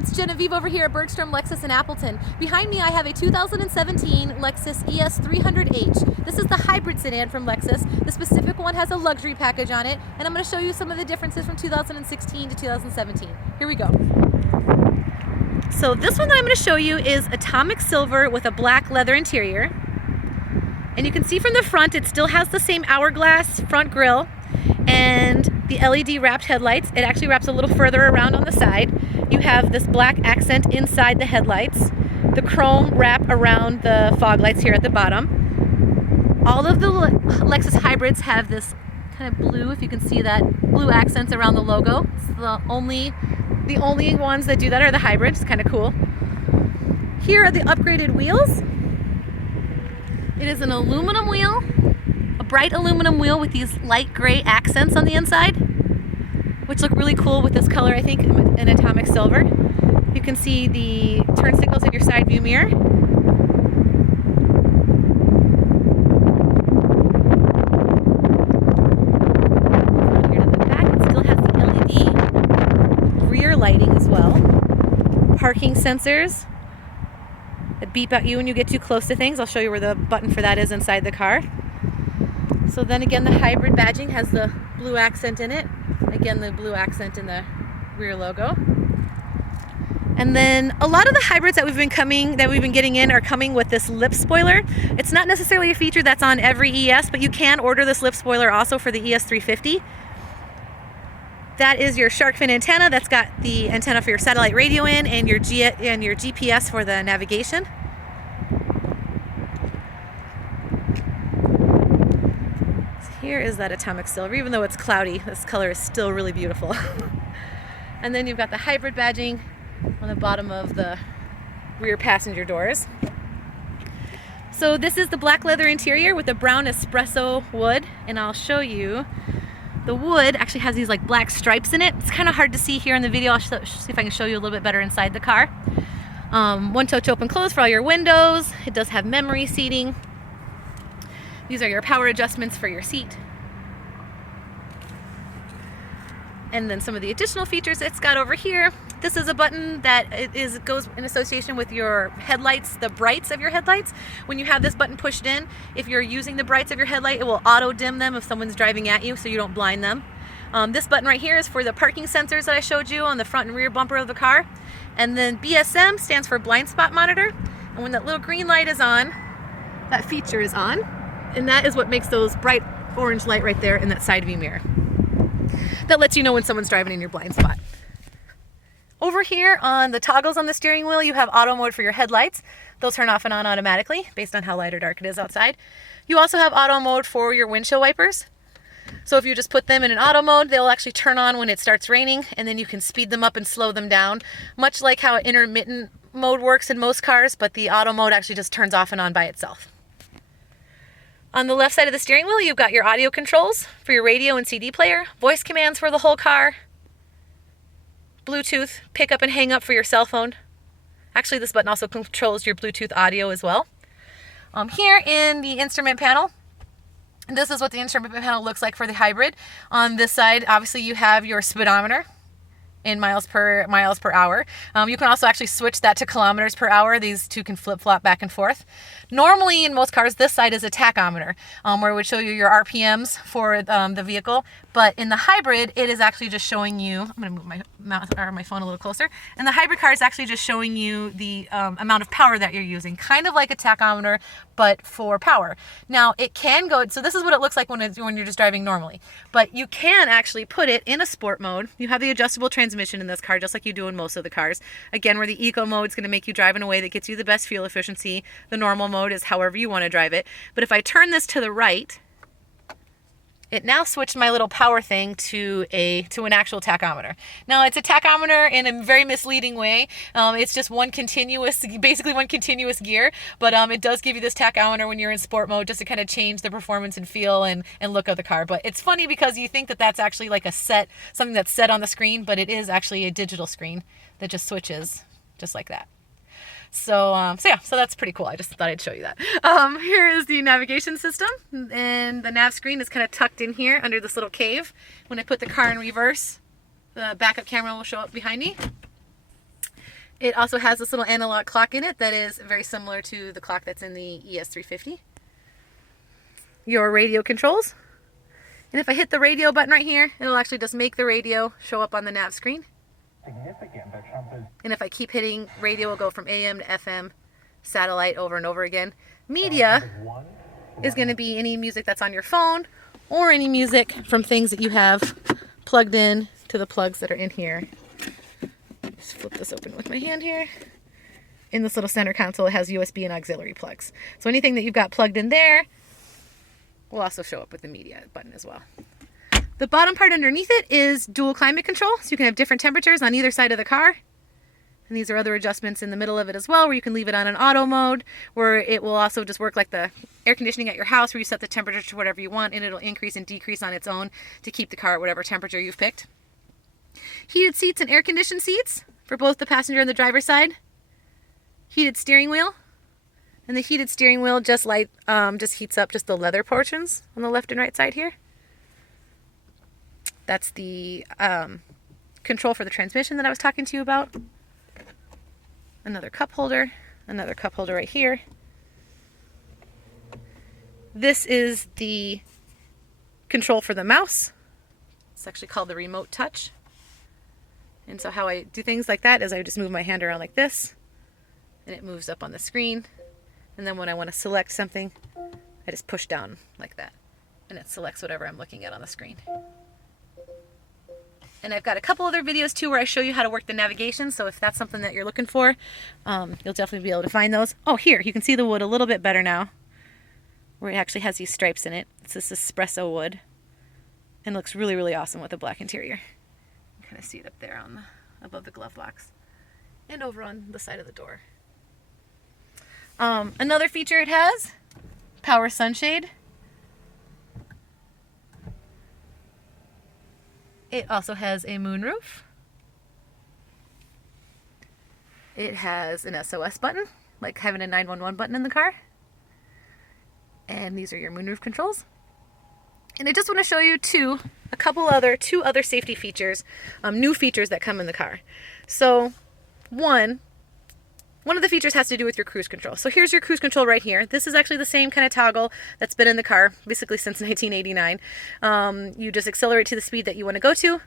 it's Genevieve over here at Bergstrom Lexus in Appleton. Behind me I have a 2017 Lexus ES 300H. This is the hybrid sedan from Lexus. The specific one has a luxury package on it, and I'm going to show you some of the differences from 2016 to 2017. Here we go. So this one that I'm going to show you is atomic silver with a black leather interior. And you can see from the front it still has the same hourglass front grille and the LED wrapped headlights. It actually wraps a little further around on the side. You have this black accent inside the headlights, the chrome wrap around the fog lights here at the bottom. All of the Lexus hybrids have this kind of blue, if you can see that, blue accents around the logo. It's the only ones that do that are the hybrids. It's kind of cool. Here are the upgraded wheels. It is an aluminum wheel, a bright aluminum wheel with these light gray accents on the inside, which look really cool with this color, I think, in atomic silver. You can see the turn signals in your side view mirror. Here to the back, it still has the LED rear lighting as well. Parking sensors that beep at you when you get too close to things. I'll show you where the button for that is inside the car. So then again, the hybrid badging has the blue accent in it. Again, the blue accent in the rear logo. And then a lot of the hybrids that we've been getting in are coming with this lip spoiler. It's not necessarily a feature that's on every ES, but you can order this lip spoiler also for the ES 350. That is your shark fin antenna. That's got the antenna for your satellite radio in and your GPS for the navigation. So here is that atomic silver. Even though it's cloudy, this color is still really beautiful. And then you've got the hybrid badging on the bottom of the rear passenger doors. So this is the black leather interior with the brown espresso wood, and I'll show you. The wood actually has these like black stripes in it. It's kind of hard to see here in the video. I'll see if I can show you a little bit better inside the car. One touch open close for all your windows. It does have memory seating. These are your power adjustments for your seat. And then some of the additional features it's got over here. This is a button that goes in association with your headlights, the brights of your headlights. When you have this button pushed in, if you're using the brights of your headlight, it will auto dim them if someone's driving at you so you don't blind them. This button right here is for the parking sensors that I showed you on the front and rear bumper of the car. And then BSM stands for blind spot monitor. And when that little green light is on, that feature is on. And that is what makes those bright orange light right there in that side view mirror. That lets you know when someone's driving in your blind spot. Over here on the toggles on the steering wheel, you have auto mode for your headlights. They'll turn off and on automatically based on how light or dark it is outside. You also have auto mode for your windshield wipers. So if you just put them in an auto mode, they'll actually turn on when it starts raining, and then you can speed them up and slow them down, much like how intermittent mode works in most cars, but the auto mode actually just turns off and on by itself. On the left side of the steering wheel, you've got your audio controls for your radio and CD player, voice commands for the whole car, Bluetooth, pick up and hang up for your cell phone. Actually, this button also controls your Bluetooth audio as well. Here in the instrument panel, this is what the instrument panel looks like for the hybrid. On this side, obviously, you have your speedometer in miles per hour. You can also actually switch that to kilometers per hour. These two can flip-flop back and forth. Normally in most cars, this side is a tachometer, where it would show you your RPMs for the vehicle. But in the hybrid, it is actually just showing you, I'm going to move my phone a little closer. And the hybrid car is actually just showing you the amount of power that you're using, kind of like a tachometer, but for power. Now it can go, so this is what it looks like when you're just driving normally. But you can actually put it in a sport mode. You have the adjustable transmission in this car, just like you do in most of the cars. Again, where the eco mode is going to make you drive in a way that gets you the best fuel efficiency. The normal mode is however you want to drive it. But if I turn this to the right, it now switched my little power thing to an actual tachometer. Now it's a tachometer in a very misleading way. It's just basically one continuous gear, but it does give you this tachometer when you're in sport mode just to kind of change the performance and feel and look of the car. But it's funny because you think that that's actually like something that's set on the screen, but it is actually a digital screen that just switches just like that. So that's pretty cool. I just thought I'd show you that. Here is the navigation system, and the nav screen is kind of tucked in here under this little cave. When I put the car in reverse, the backup camera will show up behind me. It also has this little analog clock in it that is very similar to the clock that's in the ES350. Your radio controls. And if I hit the radio button right here, it'll actually just make the radio show up on the nav screen. And if I keep hitting, radio will go from AM to FM, satellite over and over again. Media is going to be any music that's on your phone or any music from things that you have plugged in to the plugs that are in here. Just flip this open with my hand here. In this little center console, it has USB and auxiliary plugs. So anything that you've got plugged in there will also show up with the media button as well. The bottom part underneath it is dual climate control, so you can have different temperatures on either side of the car. And these are other adjustments in the middle of it as well, where you can leave it on an auto mode, where it will also just work like the air conditioning at your house, where you set the temperature to whatever you want, and it'll increase and decrease on its own to keep the car at whatever temperature you've picked. Heated seats and air conditioned seats for both the passenger and the driver's side. Heated steering wheel. And the heated steering wheel just heats up just the leather portions on the left and right side here. That's the control for the transmission that I was talking to you about. Another cup holder right here. This is the control for the mouse. It's actually called the remote touch. And so how I do things like that is I just move my hand around like this, and it moves up on the screen. And then when I want to select something, I just push down like that, and it selects whatever I'm looking at on the screen. And I've got a couple other videos too where I show you how to work the navigation, so if that's something that you're looking for, you'll definitely be able to find those. Oh, here, you can see the wood a little bit better now, where it actually has these stripes in it. It's this espresso wood, and looks really, really awesome with a black interior. You can kind of see it up there on above the glove box, and over on the side of the door. Another feature it has, power sunshade. It also has a moonroof. It has an SOS button, like having a 911 button in the car. And these are your moonroof controls. And I just want to show you two other safety features, new features that come in the car. So one of the features has to do with your cruise control. So here's your cruise control right here. This is actually the same kind of toggle that's been in the car basically since 1989. You just accelerate to the speed that you want to go to,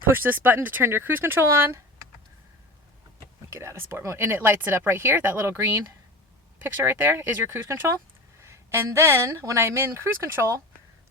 push this button to turn your cruise control on. Get out of sport mode, and it lights it up right here. That little green picture right there is your cruise control. And then when I'm in cruise control,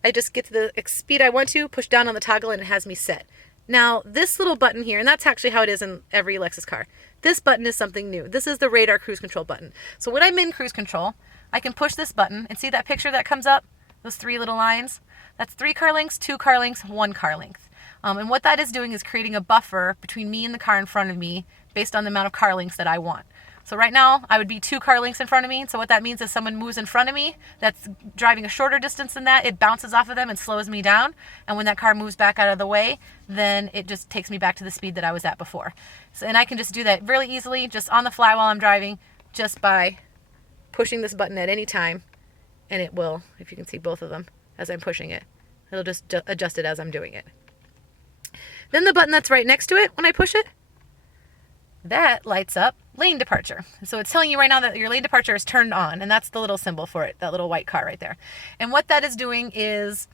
I just get to the speed I want to, push down on the toggle, and it has me set. Now, this little button here, and that's actually how it is in every Lexus car. This button is something new. This is the radar cruise control button. So when I'm in cruise control, I can push this button and see that picture that comes up? Those three little lines? That's 3 car lengths, 2 car lengths, 1 car length. And what that is doing is creating a buffer between me and the car in front of me based on the amount of car lengths that I want. So right now, I would be 2 car lengths in front of me. So what that means is someone moves in front of me that's driving a shorter distance than that, it bounces off of them and slows me down. And when that car moves back out of the way, then it just takes me back to the speed that I was at before. So, and I can just do that really easily, just on the fly while I'm driving, just by pushing this button at any time. And it will, if you can see both of them as I'm pushing it, it'll just adjust it as I'm doing it. Then the button that's right next to it, when I push it, that lights up lane departure. So it's telling you right now that your lane departure is turned on, and that's the little symbol for it, that little white car right there. And what that is doing is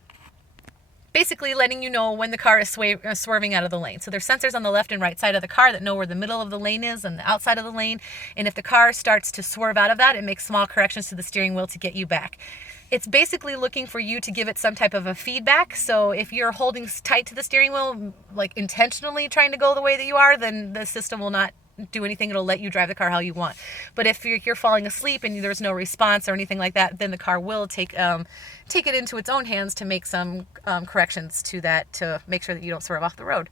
basically letting you know when the car is swerving out of the lane. So there's sensors on the left and right side of the car that know where the middle of the lane is and the outside of the lane. And if the car starts to swerve out of that, it makes small corrections to the steering wheel to get you back. It's basically looking for you to give it some type of a feedback. So if you're holding tight to the steering wheel, like intentionally trying to go the way that you are, then the system will not do anything. It'll let you drive the car how you want. But if you're falling asleep and there's no response or anything like that, then the car will take it into its own hands to make some corrections to that to make sure that you don't swerve off the road.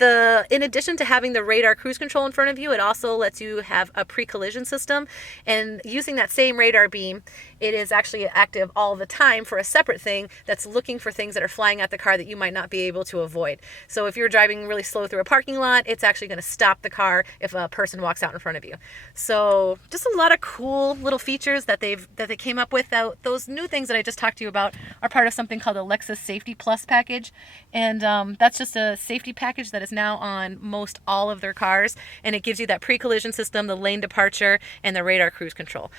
In addition to having the radar cruise control in front of you, it also lets you have a pre-collision system. And using that same radar beam, it is actually active all the time for a separate thing that's looking for things that are flying at the car that you might not be able to avoid. So if you're driving really slow through a parking lot, it's actually going to stop the car if a person walks out in front of you. So just a lot of cool little features that they came up with. Those new things that I just talked to you about are part of something called the Lexus Safety Plus package. And that's just a safety package that is now on most all of their cars, and it gives you that pre-collision system, the lane departure, and the radar cruise control.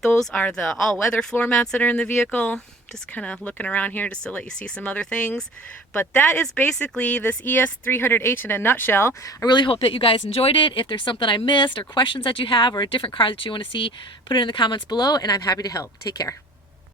Those are the all-weather floor mats that are in the vehicle. Just kind of looking around here just to let you see some other things. But that is basically this ES300H in a nutshell. I really hope that you guys enjoyed it. If there's something I missed or questions that you have or a different car that you want to see, put it in the comments below and I'm happy to help. Take care.